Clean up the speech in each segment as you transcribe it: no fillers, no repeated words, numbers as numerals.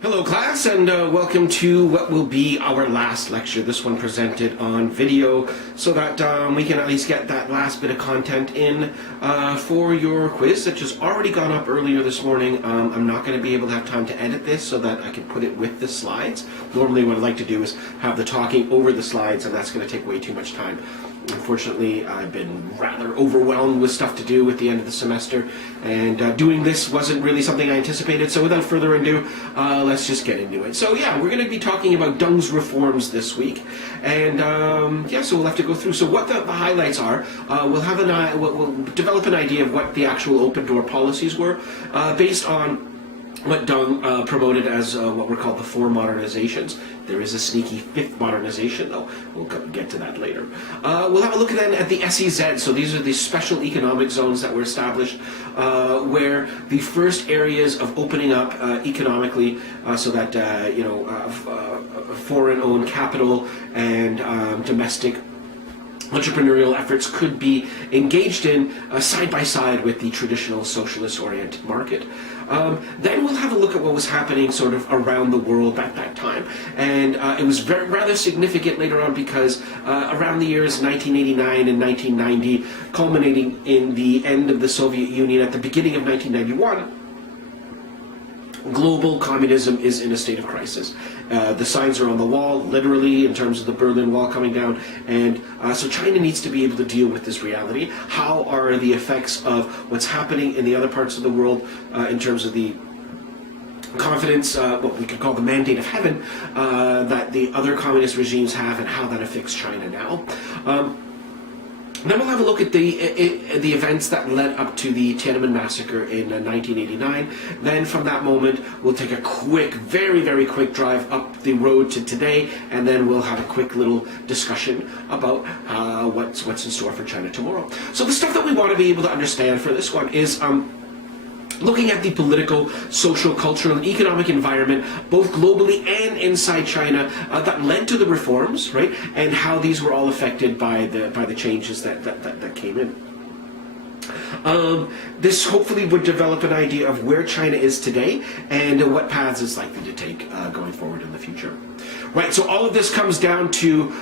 Hello class, and welcome to what will be our last lecture, this one presented on video, so that we can at least get that last bit of content in for your quiz that just already gone up earlier this morning. I'm not going to be able to have time to edit this so that I can put it with the slides. Normally what I'd like to do is have the talking over the slides, and that's going to take way too much time. Unfortunately, I've been rather overwhelmed with stuff to do at the end of the semester, and doing this wasn't really something I anticipated, so without further ado, let's just get into it. So yeah, we're going to be talking about Deng's reforms this week, and yeah, so we'll have to go through. So what the highlights are, we'll develop an idea of what the actual open door policies were, based on what Deng promoted as what were called the four modernizations. There is a sneaky fifth modernization, though. We'll get to that later. We'll have a look then at the SEZ. So these are the special economic zones that were established, where the first areas of opening up economically, so that foreign-owned capital and domestic entrepreneurial efforts could be engaged in side by side with the traditional socialist-oriented market. Then we'll have a look at what was happening sort of around the world at that time, and it was rather significant later on because around the years 1989 and 1990, culminating in the end of the Soviet Union at the beginning of 1991, global communism is in a state of crisis. The signs are on the wall, literally, in terms of the Berlin Wall coming down, and so China needs to be able to deal with this reality. How are the effects of what's happening in the other parts of the world in terms of the confidence, what we could call the mandate of heaven, that the other communist regimes have, and how that affects China now. Then we'll have a look at the events that led up to the Tiananmen massacre in 1989. Then from that moment, we'll take a quick, very, very quick drive up the road to today, and then we'll have a quick little discussion about what's in store for China tomorrow. So the stuff that we want to be able to understand for this one is looking at the political, social, cultural, and economic environment, both globally and inside China, that led to the reforms, right? And how these were all affected by the changes that came in. This hopefully would develop an idea of where China is today and what paths it's likely to take going forward in the future. Right, so all of this comes down to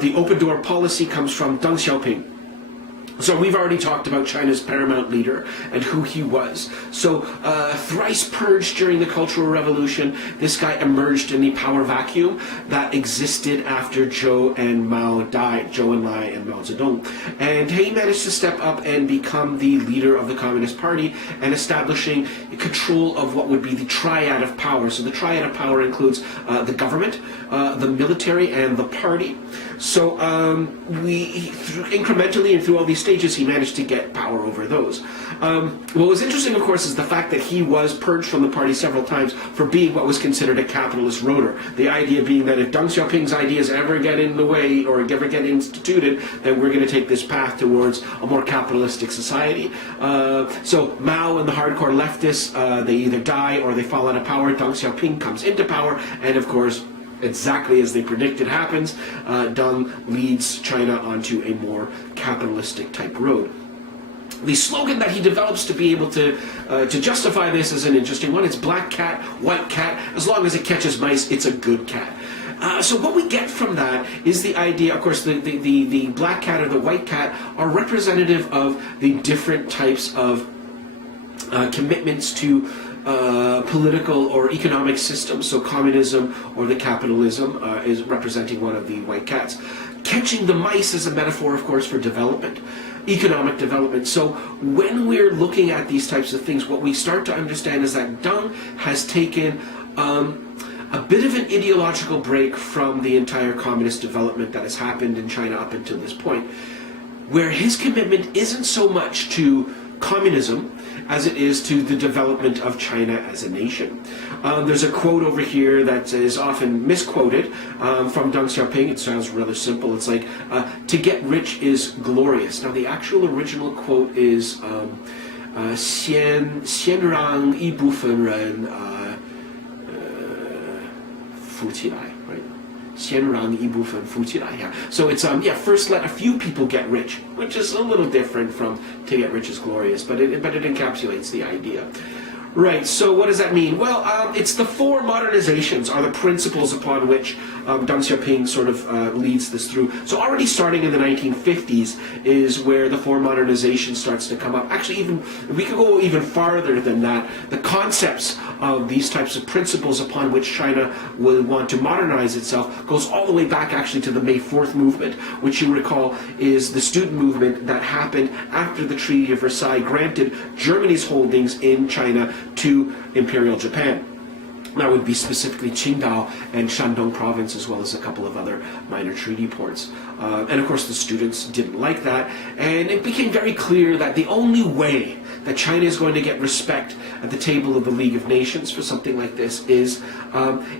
the open door policy comes from Deng Xiaoping. So we've already talked about China's paramount leader and who he was. So thrice purged during the Cultural Revolution, this guy emerged in the power vacuum that existed after Zhou and Mao died, Zhou Enlai and Mao Zedong. And he managed to step up and become the leader of the Communist Party and establishing control of what would be the triad of power. So the triad of power includes the government, the military, and the party. So incrementally and through all these stages, he managed to get power over those. What was interesting, of course, is the fact that he was purged from the party several times for being what was considered a capitalist rotor. The idea being that if Deng Xiaoping's ideas ever get in the way or ever get instituted, then we're going to take this path towards a more capitalistic society. So Mao and the hardcore leftists, they either die or they fall out of power. Deng Xiaoping comes into power, and of course, exactly as they predicted happens, Deng leads China onto a more capitalistic type road. The slogan that he develops to be able to justify this is an interesting one. It's black cat, white cat, as long as it catches mice, it's a good cat. So what we get from that is the idea, of course, the black cat or the white cat are representative of the different types of commitments to political or economic systems. So communism or the capitalism is representing one of the white cats. Catching the mice is a metaphor, of course, for development, economic development. So when we're looking at these types of things, what we start to understand is that Deng has taken a bit of an ideological break from the entire communist development that has happened in China up until this point, where his commitment isn't so much to communism as it is to the development of China as a nation. There's a quote over here that is often misquoted from Deng Xiaoping. It sounds rather simple. It's like, to get rich is glorious. Now the actual original quote is, 先让一部分人富起来, right? 先让一部分富起来, yeah. So it's, first let a few people get rich, which is a little different from to get rich is glorious, but it encapsulates the idea. Right, so what does that mean? Well, it's the four modernizations are the principles upon which Deng Xiaoping sort of leads this through. So already starting in the 1950s is where the four modernization starts to come up. Actually, even we could go even farther than that. The concepts of these types of principles upon which China will want to modernize itself goes all the way back actually to the May 4th movement, which you recall is the student movement that happened after the Treaty of Versailles granted Germany's holdings in China to Imperial Japan. That would be specifically Qingdao and Shandong province, as well as a couple of other minor treaty ports. And of course the students didn't like that, and it became very clear that the only way that China is going to get respect at the table of the League of Nations for something like this is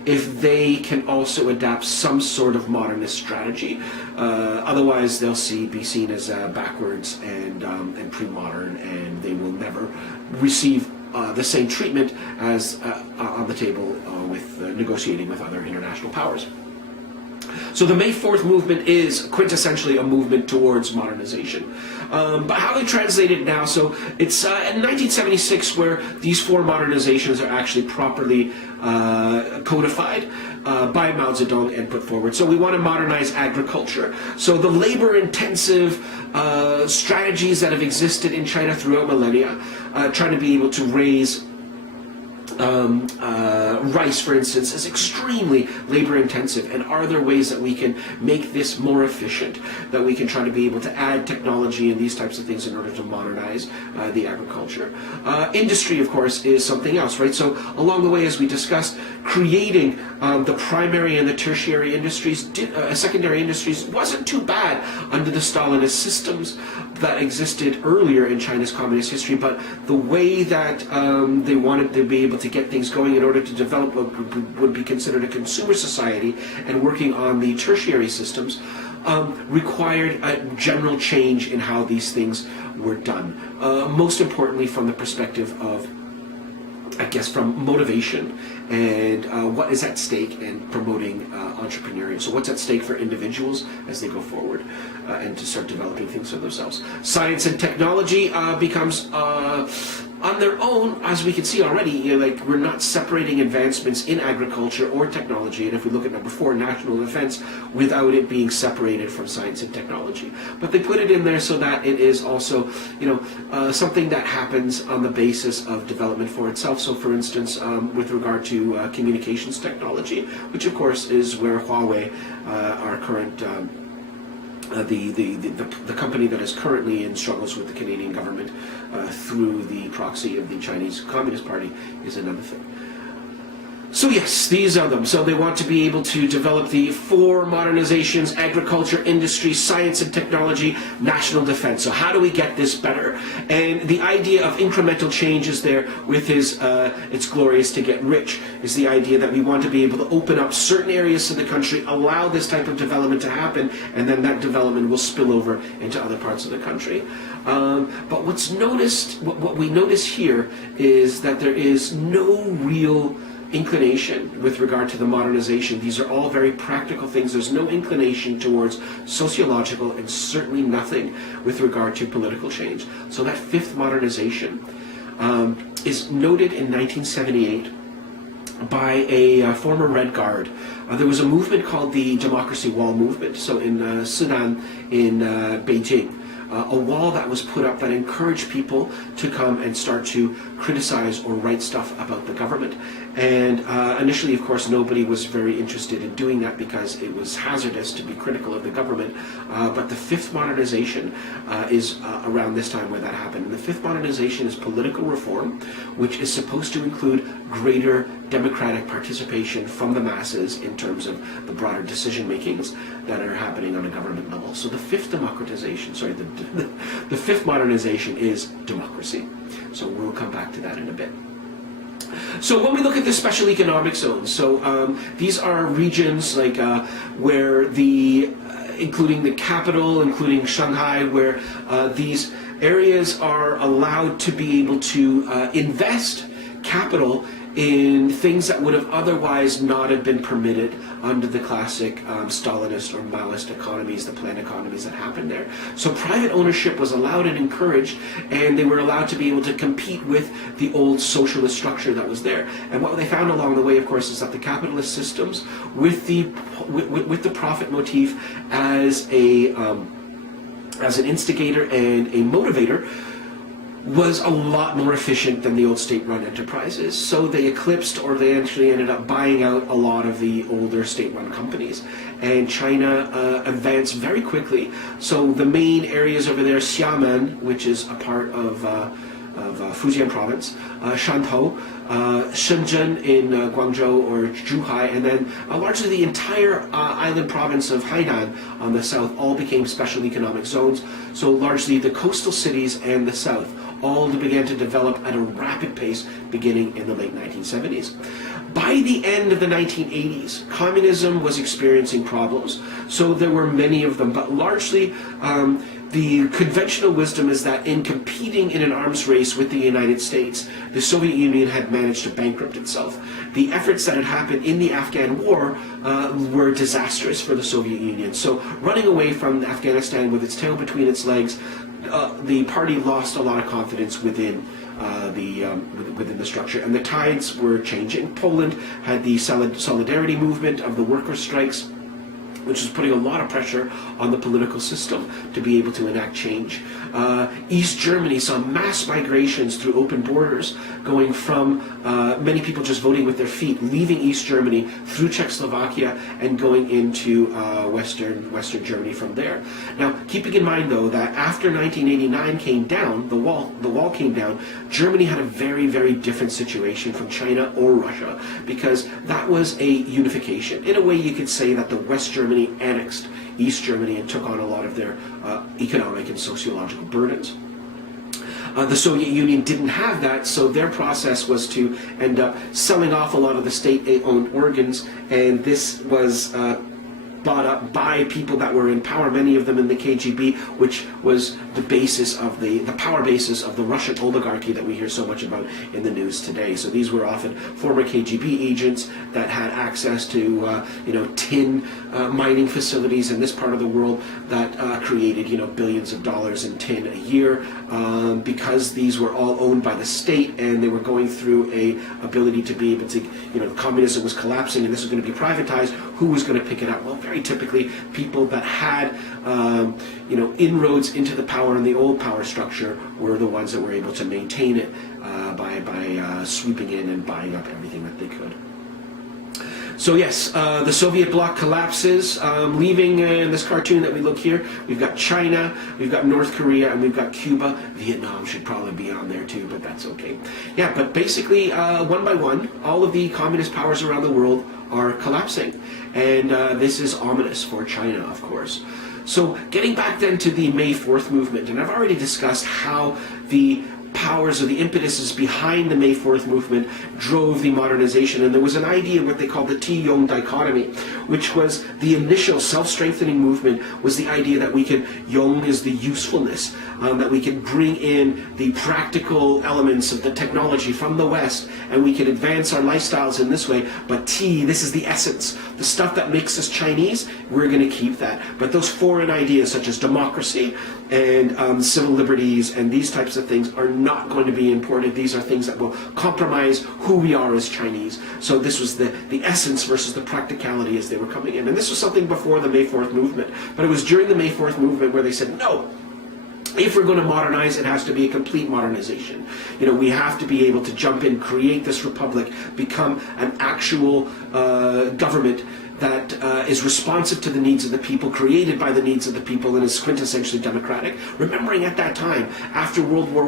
if they can also adapt some sort of modernist strategy. Otherwise they'll be seen as backwards and pre-modern, and they will never receive the same treatment as on the table with negotiating with other international powers. So the May 4th movement is quintessentially a movement towards modernization. But how they translate it now, so it's in 1976 where these four modernizations are actually properly codified by Mao Zedong and put forward. So we want to modernize agriculture. So the labor-intensive strategies that have existed in China throughout millennia, trying to be able to raise rice, for instance, is extremely labor-intensive, and are there ways that we can make this more efficient, that we can try to be able to add technology and these types of things in order to modernize the agriculture. Industry, of course, is something else, right? So along the way, as we discussed, creating the primary and the tertiary industries, secondary industries, wasn't too bad under the Stalinist systems that existed earlier in China's communist history, but the way that they wanted to be able to get things going in order to develop what would be considered a consumer society, and working on the tertiary systems required a general change in how these things were done. Most importantly from the perspective of, I guess, from motivation and what is at stake in promoting entrepreneurial. So what's at stake for individuals as they go forward and to start developing things for themselves. Science and technology becomes on their own, as we can see already, like we're not separating advancements in agriculture or technology, and if we look at number 4, national defense, without it being separated from science and technology. But they put it in there so that it is also, something that happens on the basis of development for itself. So for instance, with regard to communications technology, which of course is where Huawei, our current the company that is currently in struggles with the Canadian government through the proxy of the Chinese Communist Party, is another thing. So yes, these are them. So they want to be able to develop the 4 modernizations: agriculture, industry, science and technology, national defense. So how do we get this better? And the idea of incremental change is there with his It's Glorious to Get Rich, is the idea that we want to be able to open up certain areas of the country, allow this type of development to happen, and then that development will spill over into other parts of the country. But what we notice here is that there is no real inclination with regard to the modernization. These are all very practical things. There's no inclination towards sociological, and certainly nothing with regard to political change. So that 5th modernization is noted in 1978 by a former Red Guard. There was a movement called the Democracy Wall movement, so in Sinan, in Beijing. A wall that was put up that encouraged people to come and start to criticize or write stuff about the government. And initially, of course, nobody was very interested in doing that because it was hazardous to be critical of the government. But the 5th modernization is around this time where that happened. And the 5th modernization is political reform, which is supposed to include greater democratic participation from the masses in terms of the broader decision makings that are happening on a government level. So the 5th democratization, the 5th modernization is democracy. So we'll come back to that in a bit. So when we look at the special economic zones, so these are regions like where including the capital, including Shanghai, where these areas are allowed to be able to invest capital in things that would have otherwise not have been permitted under the classic Stalinist or Maoist economies, the planned economies that happened there. So private ownership was allowed and encouraged, and they were allowed to be able to compete with the old socialist structure that was there. And what they found along the way, of course, is that the capitalist systems, with the profit motif as an instigator and a motivator, was a lot more efficient than the old state-run enterprises. So they eclipsed, or they actually ended up buying out a lot of the older state-run companies. And China advanced very quickly. So the main areas over there, Xiamen, which is a part of Fujian province, Shantou, Shenzhen in Guangzhou or Zhuhai, and then largely the entire island province of Hainan on the south all became special economic zones. So largely the coastal cities and the south all began to develop at a rapid pace beginning in the late 1970s. By the end of the 1980s, communism was experiencing problems. So there were many of them, but largely the conventional wisdom is that in competing in an arms race with the United States, the Soviet Union had managed to bankrupt itself. The efforts that had happened in the Afghan war were disastrous for the Soviet Union. So running away from Afghanistan with its tail between its legs, the party lost a lot of confidence within the structure, and the tides were changing. Poland had the solidarity movement of the worker strikes, which was putting a lot of pressure on the political system to be able to enact change. East Germany saw mass migrations through open borders, going from many people just voting with their feet, leaving East Germany through Czechoslovakia and going into Western Germany from there. Now, keeping in mind though that after 1989 came down, the wall came down, Germany had a very, very different situation from China or Russia, because that was a unification. In a way, you could say that the West Germany annexed East Germany and took on a lot of their economic and sociological burdens. The Soviet Union didn't have that, so their process was to end up selling off a lot of the state-owned organs, and this was bought up by people that were in power, many of them in the KGB, which was the basis of the power basis of the Russian oligarchy that we hear so much about in the news today. So these were often former KGB agents that had access to tin mining facilities in this part of the world that created billions of dollars in tin a year, because these were all owned by the state and they were going through a ability to be able to, communism was collapsing and this was going to be privatized. Who was going to pick it up? Well, very typically people that had inroads into the power and the old power structure were the ones that were able to maintain it by sweeping in and buying up everything that they could. So yes, the Soviet bloc collapses, leaving in this cartoon that we look here, we've got China, we've got North Korea, and we've got Cuba. Vietnam should probably be on there too, but that's okay. Yeah, but basically, one by one, all of the communist powers around the world are collapsing. And this is ominous for China, of course. So getting back then to the May 4th movement, and I've already discussed how the powers or the impetuses behind the May 4th movement drove the modernization, and there was an idea what they called the T-Yong dichotomy, which was the initial self-strengthening movement was the idea that we could, Yong is the usefulness, that we could bring in the practical elements of the technology from the West and we could advance our lifestyles in this way, but T, this is the essence, the stuff that makes us Chinese, we're going to keep that. But those foreign ideas such as democracy and civil liberties and these types of things are not going to be imported. These are things that will compromise who we are as Chinese. So this was the essence versus the practicality as they were coming in. And this was something before the May 4th movement. But it was during the May 4th movement where they said, no, if we're going to modernize, it has to be a complete modernization. We have to be able to jump in, create this republic, become an actual government that is responsive to the needs of the people, created by the needs of the people, and is quintessentially democratic. Remembering at that time, after World War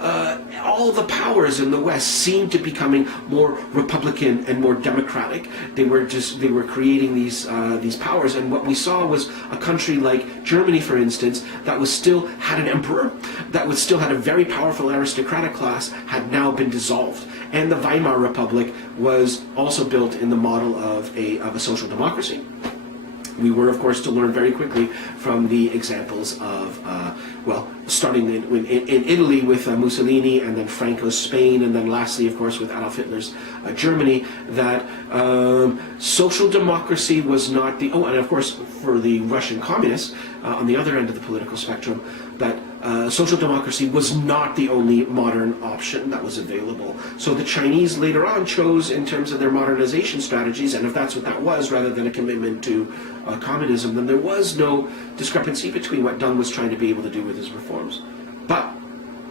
I, all the powers in the West seemed to be becoming more republican and more democratic. They were creating these powers, and what we saw was a country like Germany, for instance, that was still had an emperor, that was still had a very powerful aristocratic class, had now been dissolved. And the Weimar Republic was also built in the model of a social democracy. We were, of course, to learn very quickly from the examples of, starting in Italy with Mussolini, and then Franco's Spain, and then lastly, of course, with Adolf Hitler's Germany, that social democracy was not the, and of course, for the Russian communists, on the other end of the political spectrum, that social democracy was not the only modern option that was available. So the Chinese later on chose, in terms of their modernization strategies, and if that's what that was, rather than a commitment to communism, then there was no discrepancy between what Deng was trying to be able to do with his reforms. But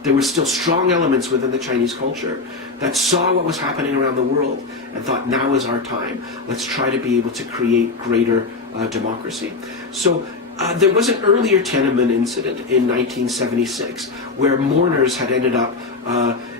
there were still strong elements within the Chinese culture that saw what was happening around the world and thought, now is our time. Let's try to be able to create greater democracy. So there was an earlier Tiananmen incident in 1976 where mourners had ended up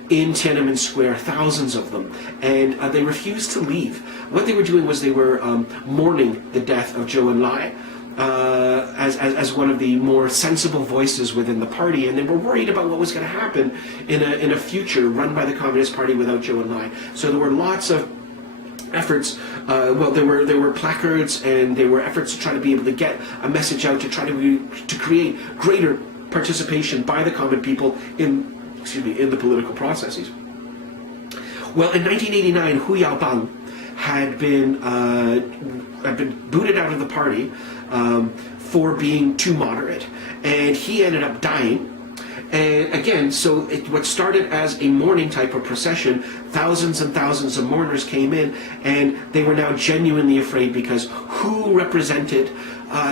in Tiananmen Square, thousands of them, and they refused to leave. What they were doing was they were mourning the death of Zhou Enlai as one of the more sensible voices within the party, and they were worried about what was going to happen in a future run by the Communist Party without Zhou Enlai. So there were lots of efforts. There were placards, and there were efforts to try to be able to get a message out to try to create greater participation by the common people in the political processes. Well, in 1989, Hu Yaobang had been booted out of the party for being too moderate, and he ended up dying. And again, so what started as a mourning type of procession, thousands and thousands of mourners came in, and they were now genuinely afraid, because who represented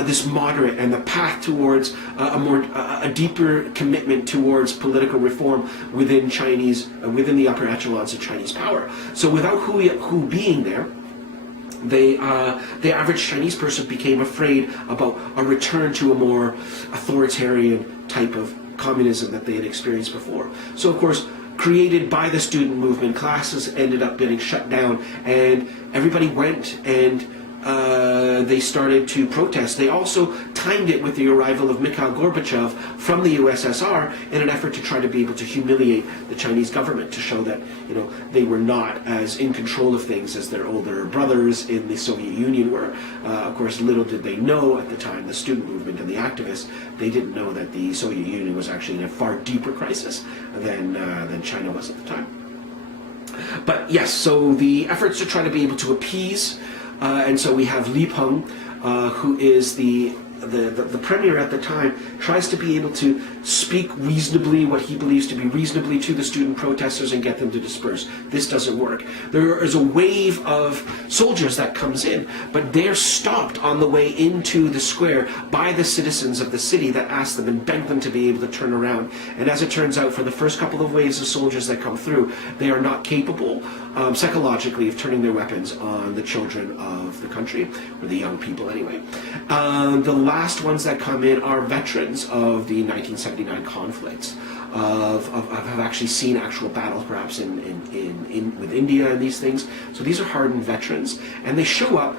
this moderate and the path towards a deeper commitment towards political reform within the upper echelons of Chinese power. So without Hu being there, the average Chinese person became afraid about a return to a more authoritarian type of communism that they had experienced before. So of course, created by the student movement, classes ended up getting shut down, and everybody went and they started to protest. They also timed it with the arrival of Mikhail Gorbachev from the USSR in an effort to try to be able to humiliate the Chinese government, to show that they were not as in control of things as their older brothers in the Soviet Union were. Of course, little did they know at the time, the student movement and the activists, they didn't know that the Soviet Union was actually in a far deeper crisis than China was at the time. But yes, so the efforts to try to be able to appease, and so we have Li Peng, who is the premier at the time, tries to be able to speak reasonably, what he believes to be reasonably, to the student protesters and get them to disperse. This doesn't work. There is a wave of soldiers that comes in, but they're stopped on the way into the square by the citizens of the city that ask them and beg them to be able to turn around. And as it turns out, for the first couple of waves of soldiers that come through, they are not capable psychologically of turning their weapons on the children of the country, or the young people anyway. The last ones that come in are veterans of the 1979 conflicts, have actually seen actual battles, perhaps with India and these things. So these are hardened veterans, and they show up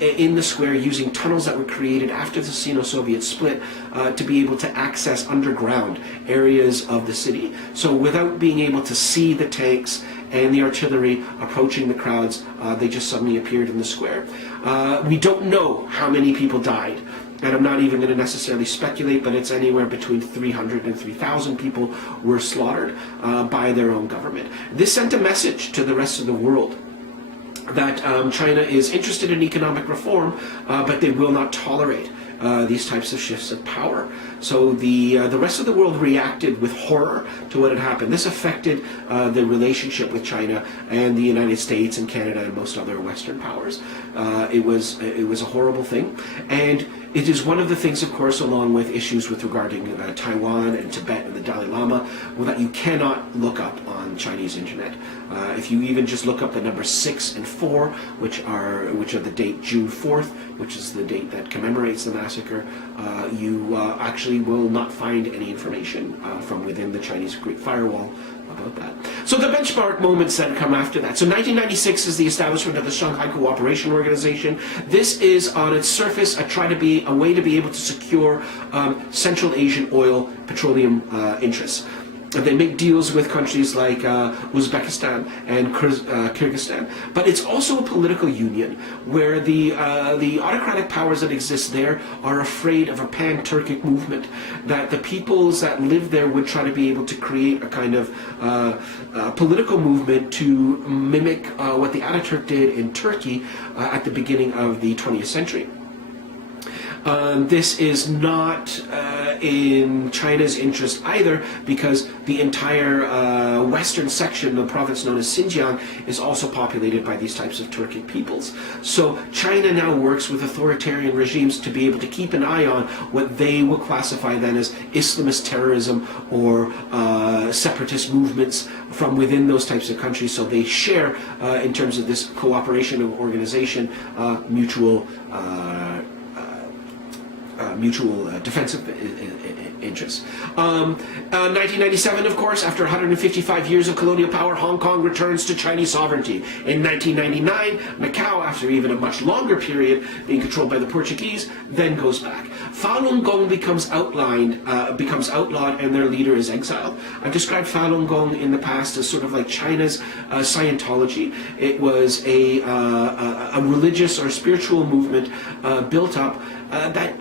in the square using tunnels that were created after the Sino-Soviet split to be able to access underground areas of the city. So without being able to see the tanks and the artillery approaching the crowds, they just suddenly appeared in the square. We don't know how many people died, and I'm not even going to necessarily speculate, but it's anywhere between 300 and 3,000 people were slaughtered by their own government. This sent a message to the rest of the world that China is interested in economic reform, but they will not tolerate these types of shifts of power. So the rest of the world reacted with horror to what had happened. This affected the relationship with China and the United States and Canada and most other Western powers. It was a horrible thing, and it is one of the things, of course, along with issues with regarding Taiwan and Tibet and the Dalai Lama, that you cannot look up on Chinese internet. If you even just look up the numbers 6 and 4, which are the date June 4th, which is the date that commemorates the massacre, you actually will not find any information from within the Chinese Great Firewall about that. So the benchmark moments that come after that. So 1996 is the establishment of the Shanghai Cooperation Organization. This is, on its surface, a way to be able to secure Central Asian oil petroleum interests. They make deals with countries like Uzbekistan and Kyrgyzstan. But it's also a political union where the autocratic powers that exist there are afraid of a pan-Turkic movement, that the peoples that live there would try to be able to create a kind of political movement to mimic what the Ataturk did in Turkey at the beginning of the 20th century. This is not in China's interest either, because the entire western section of the province known as Xinjiang is also populated by these types of Turkic peoples. So China now works with authoritarian regimes to be able to keep an eye on what they will classify then as Islamist terrorism or separatist movements from within those types of countries. So they share, in terms of this cooperation of organization, mutual defensive interests. 1997, of course, after 155 years of colonial power, Hong Kong returns to Chinese sovereignty. In 1999, Macau, after even a much longer period being controlled by the Portuguese, then goes back. Falun Gong becomes outlawed, and their leader is exiled. I've described Falun Gong in the past as sort of like China's Scientology. It was a religious or spiritual movement built up that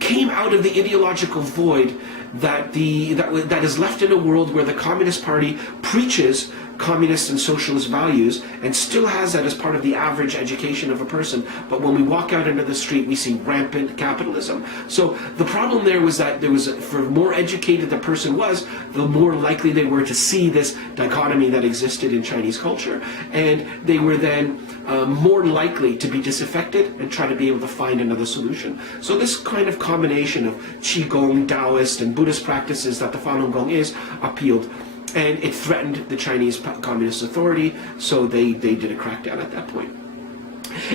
came out of the ideological void that is left in a world where the Communist Party preaches communist and socialist values and still has that as part of the average education of a person, but when we walk out into the street we see rampant capitalism. So the problem there was that for more educated the person was, the more likely they were to see this dichotomy that existed in Chinese culture, and they were then more likely to be disaffected and try to be able to find another solution. So this kind of combination of Qigong, Taoist and Buddhist practices that the Falun Gong is appealed, and it threatened the Chinese Communist Authority, so they did a crackdown at that point.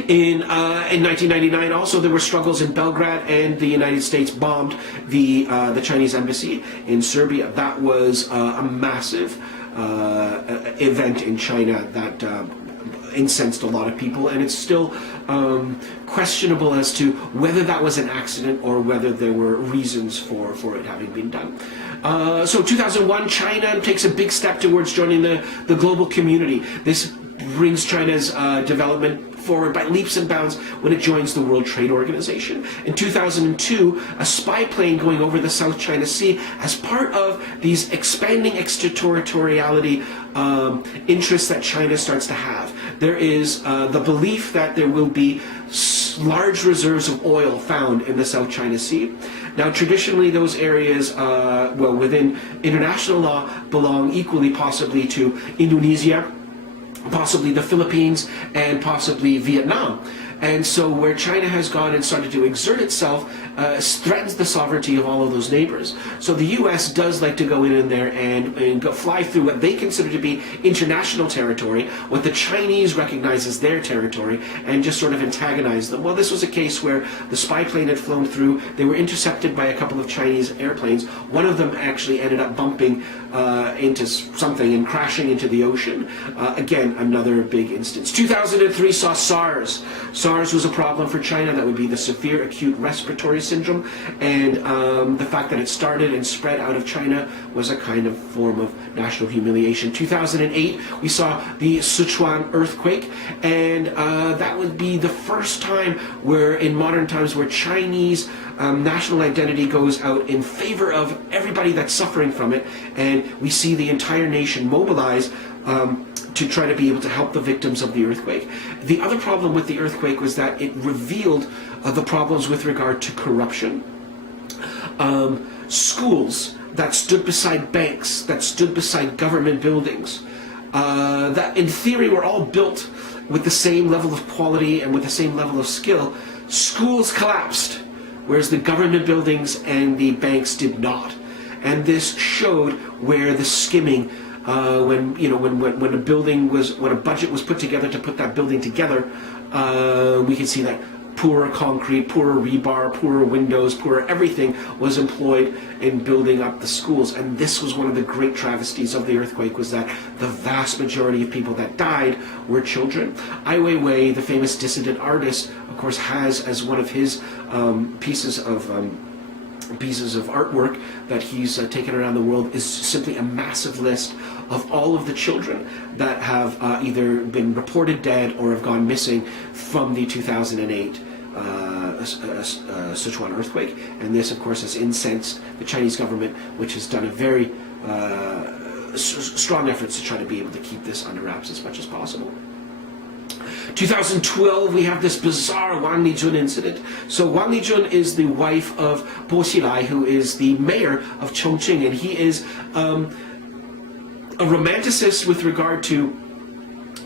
In 1999 also there were struggles in Belgrade, and the United States bombed the Chinese embassy in Serbia. That was a massive event in China that incensed a lot of people, and it's still questionable as to whether that was an accident or whether there were reasons for it having been done. So 2001, China takes a big step towards joining the global community. This brings China's development forward by leaps and bounds when it joins the World Trade Organization. In 2002, a spy plane going over the South China Sea as part of these expanding extraterritoriality interests that China starts to have. There is the belief that there will be large reserves of oil found in the South China Sea. Now, traditionally, those areas, within international law, belong equally possibly to Indonesia, possibly the Philippines, and possibly Vietnam. And so where China has gone and started to exert itself threatens the sovereignty of all of those neighbors. So the U.S. does like to go in there and go fly through what they consider to be international territory, what the Chinese recognize as their territory, and just sort of antagonize them. Well, this was a case where the spy plane had flown through. They were intercepted by a couple of Chinese airplanes. One of them actually ended up bumping into something and crashing into the ocean. Again, another big instance. 2003 saw SARS. SARS was a problem for China. That would be the severe acute respiratory syndrome, and the fact that it started and spread out of China was a kind of form of national humiliation. 2008, we saw the Sichuan earthquake, and that would be the first time where, in modern times, where Chinese national identity goes out in favor of everybody that's suffering from it, and we see the entire nation mobilize to try to be able to help the victims of the earthquake. The other problem with the earthquake was that it revealed the problems with regard to corruption. Schools that stood beside banks, that stood beside government buildings, that in theory were all built with the same level of quality and with the same level of skill, schools collapsed, whereas the government buildings and the banks did not. And this showed where the skimming, when a budget was put together to put that building together, we can see that poorer concrete, poorer rebar, poorer windows, poorer everything was employed in building up the schools. And this was one of the great travesties of the earthquake, was that the vast majority of people that died were children. Ai Weiwei, the famous dissident artist, of course, has as one of his pieces of pieces of artwork that he's taken around the world is simply a massive list of all of the children that have either been reported dead or have gone missing from the 2008 Sichuan earthquake. And this, of course, has incensed the Chinese government, which has done a very strong efforts to try to be able to keep this under wraps as much as possible. 2012, we have this bizarre Wang Lijun incident. So Wang Lijun is the wife of Bo Xilai, who is the mayor of Chongqing, and he is a romanticist with regard to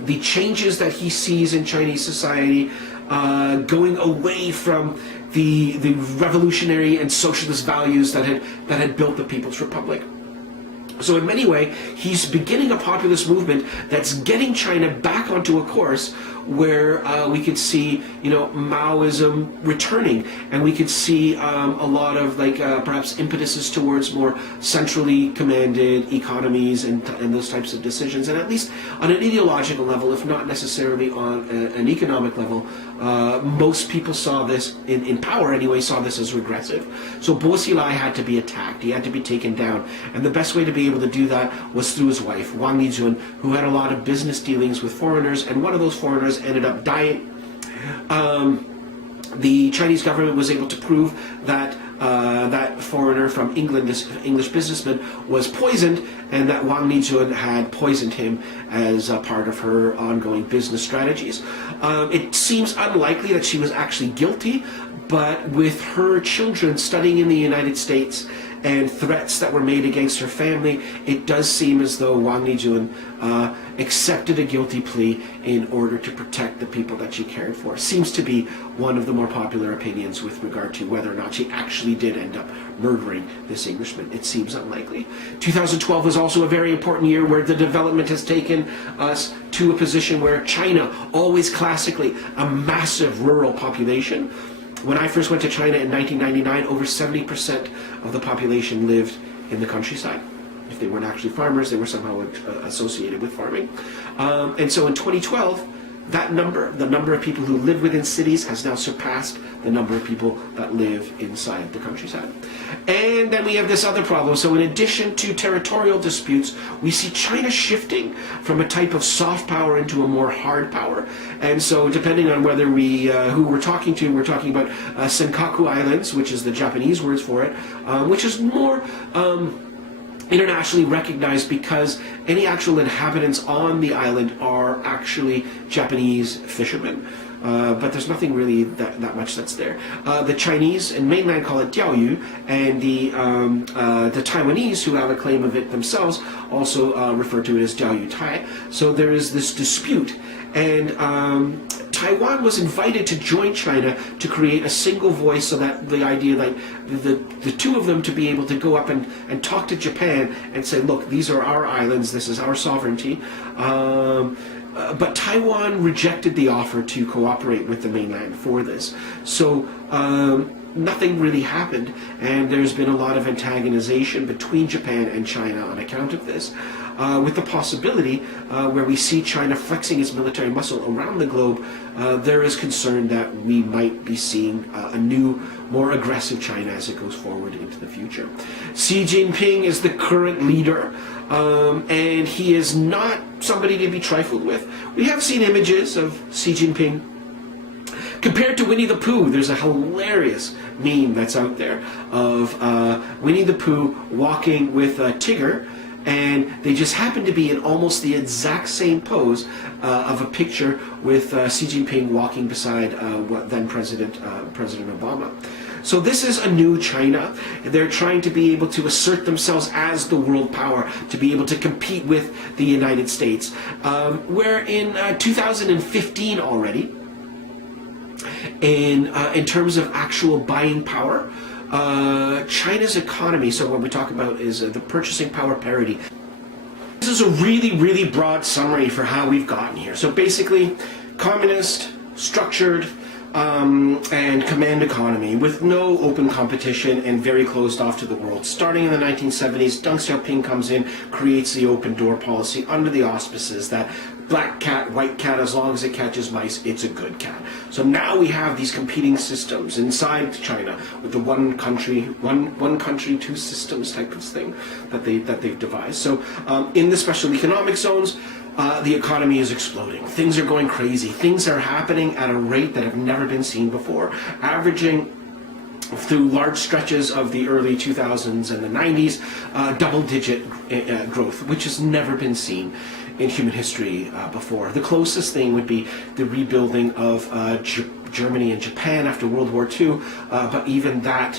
the changes that he sees in Chinese society, going away from the revolutionary and socialist values that had built the People's Republic. So in many ways, he's beginning a populist movement that's getting China back onto a course where we could see, Maoism returning, and we could see a lot of perhaps impetuses towards more centrally commanded economies and those types of decisions, and at least on an ideological level, if not necessarily on an economic level, most people saw this, in power anyway, saw this as regressive. So Bo Xilai had to be attacked, he had to be taken down, and the best way to be able to do that was through his wife, Wang Lijun, who had a lot of business dealings with foreigners, and one of those foreigners ended up dying. The Chinese government was able to prove that that foreigner from England, this English businessman, was poisoned, and that Wang Lijun had poisoned him as a part of her ongoing business strategies. It seems unlikely that she was actually guilty, but with her children studying in the United States and threats that were made against her family, it does seem as though Wang Lijun accepted a guilty plea in order to protect the people that she cared for. Seems to be one of the more popular opinions with regard to whether or not she actually did end up murdering this Englishman. It seems unlikely. 2012 was also a very important year where the development has taken us to a position where China, always classically a massive rural population. When I first went to China in 1999, over 70% of the population lived in the countryside. If they weren't actually farmers, they were somehow associated with farming. And so in 2012, that number, the number of people who live within cities, has now surpassed the number of people that live inside the countryside. And then we have this other problem. So in addition to territorial disputes, we see China shifting from a type of soft power into a more hard power. And so depending on whether who we're talking to, we're talking about Senkaku Islands, which is the Japanese words for it, which is more internationally recognized because any actual inhabitants on the island are actually Japanese fishermen. But there's nothing really that much that's there. The Chinese and mainland call it Diaoyu, and the Taiwanese, who have a claim of it themselves, also refer to it as Diaoyu Tai. So there is this dispute, and Taiwan was invited to join China to create a single voice, so that the idea, like the two of them, to be able to go up and talk to Japan and say, look, these are our islands, this is our sovereignty. But Taiwan rejected the offer to cooperate with the mainland for this. So nothing really happened, and there's been a lot of antagonization between Japan and China on account of this, with the possibility where we see China flexing its military muscle around the globe. There is concern that we might be seeing a new, more aggressive China as it goes forward into the future. Xi Jinping is the current leader, and he is not somebody to be trifled with. We have seen images of Xi Jinping compared to Winnie the Pooh. There's a hilarious meme that's out there of Winnie the Pooh walking with Tigger, and they just happen to be in almost the exact same pose of a picture with Xi Jinping walking beside then President Obama. So this is a new China. They're trying to be able to assert themselves as the world power, to be able to compete with the United States. Where in 2015 already, in terms of actual buying power, China's economy, so what we talk about is the purchasing power parity. This is a really, really broad summary for how we've gotten here. So basically, communist, structured, and command economy with no open competition and very closed off to the world. Starting in the 1970s, Deng Xiaoping comes in, creates the open door policy under the auspices that black cat, white cat, as long as it catches mice, it's a good cat. So now we have these competing systems inside China with the one country, two systems type of thing that they've devised. So in the special economic zones, the economy is exploding. Things are going crazy. Things are happening at a rate that have never been seen before, averaging through large stretches of the early 2000s and the 90s, double-digit growth, which has never been seen in human history before. The closest thing would be the rebuilding of Germany and Japan after World War II, but even that,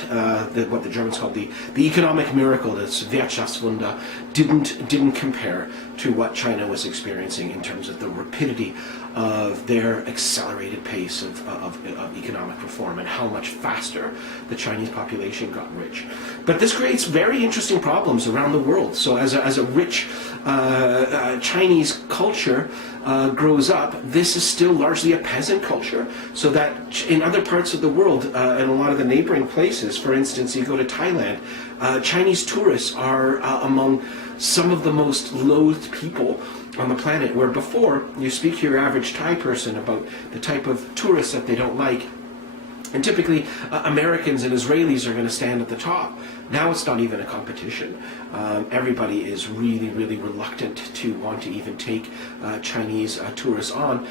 what the Germans called the economic miracle, this Wirtschaftswunder, didn't compare to what China was experiencing in terms of the rapidity of their accelerated pace of economic reform and how much faster the Chinese population got rich. But this creates very interesting problems around the world. So as a rich Chinese culture grows up, this is still largely a peasant culture, so that in other parts of the world, in a lot of the neighboring places, for instance, you go to Thailand, Chinese tourists are among some of the most loathed people on the planet, where before you speak to your average Thai person about the type of tourists that they don't like, and typically Americans and Israelis are going to stand at the top. Now it's not even a competition. Everybody is really, really reluctant to want to even take Chinese tourists on.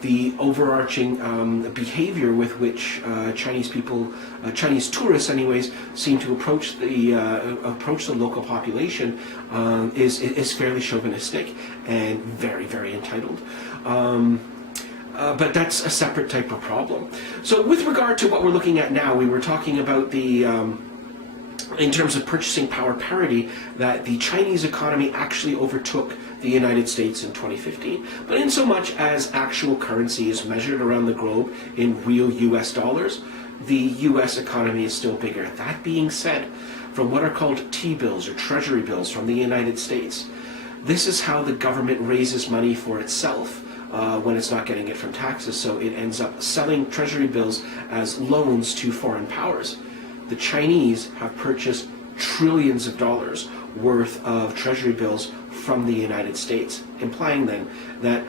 The overarching behavior with which Chinese people, Chinese tourists anyways, seem to approach the local population is fairly chauvinistic and very, very entitled. But that's a separate type of problem. So with regard to what we're looking at now, we were talking about the, in terms of purchasing power parity, that the Chinese economy actually overtook the United States in 2015. But in so much as actual currency is measured around the globe in real US dollars, the US economy is still bigger. That being said, from what are called T-bills or treasury bills from the United States, this is how the government raises money for itself when it's not getting it from taxes. So it ends up selling treasury bills as loans to foreign powers. The Chinese have purchased trillions of dollars worth of treasury bills from the United States, implying then that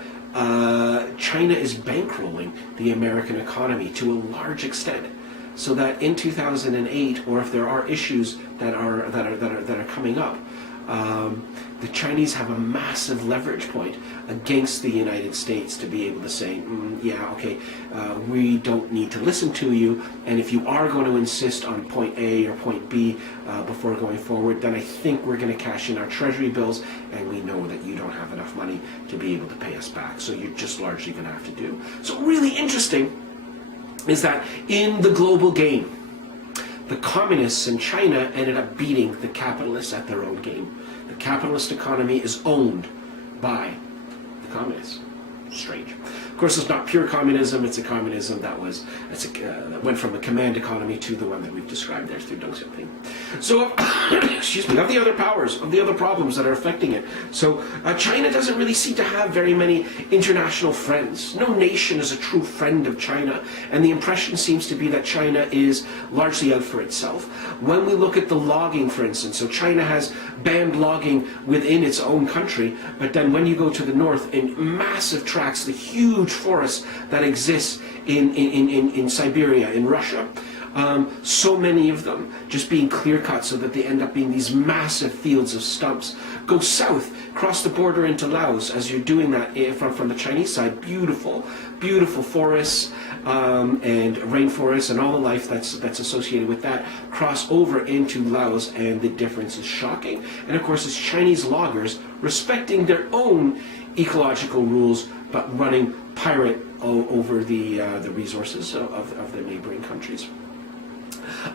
China is bankrolling the American economy to a large extent, so that in 2008, or if there are issues that are coming up, the Chinese have a massive leverage point against the United States to be able to say, yeah, okay, we don't need to listen to you, and if you are going to insist on point A or point B before going forward, then I think we're going to cash in our treasury bills, and we know that you don't have enough money to be able to pay us back, so you're just largely going to have to do. So really interesting is that in the global game, the communists in China ended up beating the capitalists at their own game. The capitalist economy is owned by the communists. Strange. Of course, it's not pure communism. It's a communism that went from a command economy to the one that we've described there through Deng Xiaoping. So, excuse me, of the other powers, of the other problems that are affecting it. So, China doesn't really seem to have very many international friends. No nation is a true friend of China, and the impression seems to be that China is largely out for itself. When we look at the logging, for instance, so China has banned logging within its own country, but then when you go to the north, in massive tracts, the huge forests that exist in Siberia, in Russia, so many of them just being clear-cut so that they end up being these massive fields of stumps. Go south, cross the border into Laos as you're doing that from the Chinese side. Beautiful, beautiful forests and rainforests and all the life that's associated with that. Cross over into Laos and the difference is shocking. And of course it's Chinese loggers respecting their own ecological rules but running pirate over the resources of the neighboring countries.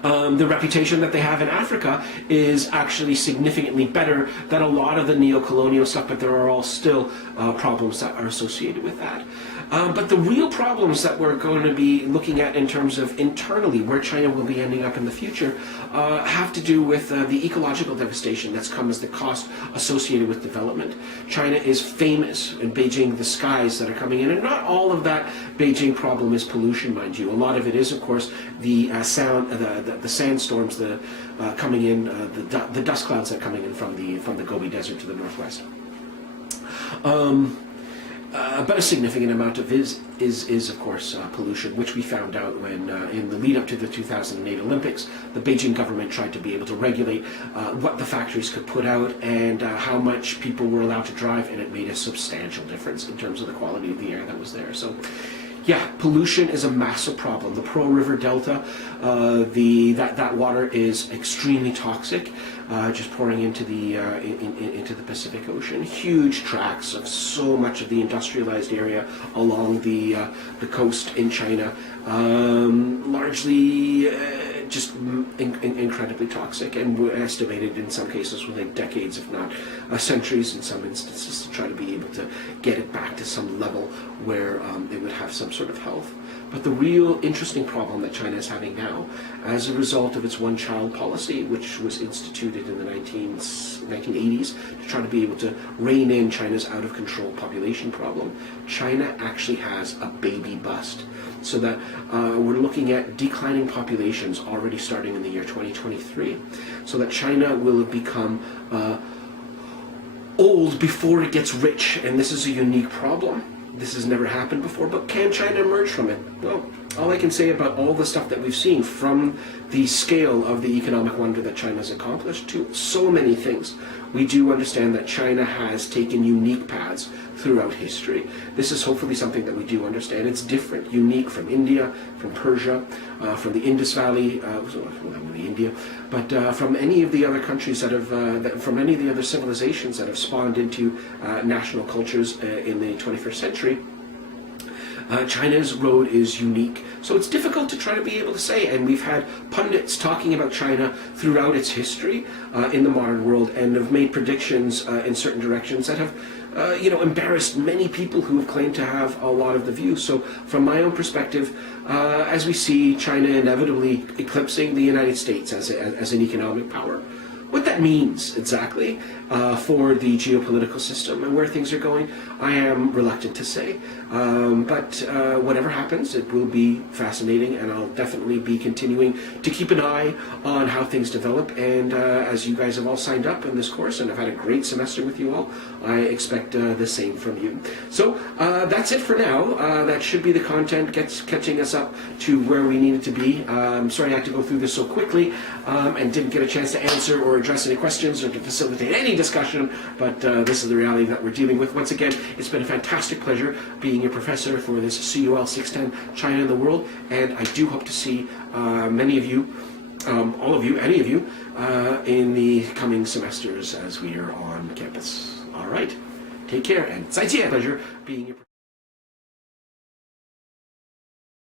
The reputation that they have in Africa is actually significantly better than a lot of the neo-colonial stuff, but there are all still problems that are associated with that. But the real problems that we're going to be looking at in terms of internally where China will be ending up in the future have to do with the ecological devastation that's come as the cost associated with development. China is famous in Beijing, the skies that are coming in, and not all of that Beijing problem is pollution, mind you. A lot of it is, of course, the sandstorms coming in, the dust clouds that are coming in from the Gobi Desert to the northwest. But a significant amount of is of course pollution, which we found out when in the lead up to the 2008 Olympics, the Beijing government tried to be able to regulate what the factories could put out and how much people were allowed to drive, and it made a substantial difference in terms of the quality of the air that was there. So yeah, pollution is a massive problem. The Pearl River Delta, that water is extremely toxic, just pouring into the Pacific Ocean. Huge tracts of so much of the industrialized area along the coast in China, largely just incredibly toxic, and we're estimated in some cases within decades, if not centuries in some instances, to try to be able to get it back to some level where it would have some sort of health. But the real interesting problem that China is having now, as a result of its one-child policy, which was instituted in the 1980s to try to be able to rein in China's out-of-control population problem, China actually has a baby bust. So that we're looking at declining populations already starting in the year 2023. So that China will have become old before it gets rich, and this is a unique problem. This has never happened before, but can China emerge from it? Well, all I can say about all the stuff that we've seen, from the scale of the economic wonder that China's accomplished to so many things, we do understand that China has taken unique paths throughout history. This is hopefully something that we do understand. It's different, unique from India, from Persia, from the Indus Valley, not really India, but from any of the other countries that have, from any of the other civilizations that have spawned into national cultures in the 21st century. China's road is unique. So it's difficult to try to be able to say, and we've had pundits talking about China throughout its history in the modern world, and have made predictions in certain directions that have embarrassed many people who have claimed to have a lot of the views. So from my own perspective, as we see China inevitably eclipsing the United States as an economic power, what that means exactly for the geopolitical system and where things are going, I am reluctant to say. But whatever happens, it will be fascinating, and I'll definitely be continuing to keep an eye on how things develop. And as you guys have all signed up in this course, and I've had a great semester with you all, I expect the same from you. So that's it for now. That should be the content catching us up to where we needed to be. I'm sorry I had to go through this so quickly and didn't get a chance to answer or address any questions or to facilitate any discussion, but this is the reality that we're dealing with. Once again, it's been a fantastic pleasure being your professor for this CUL610 China and the World, and I do hope to see many of you, all of you, any of you, in the coming semesters as we are on campus. All right, take care, and 再见. Pleasure being your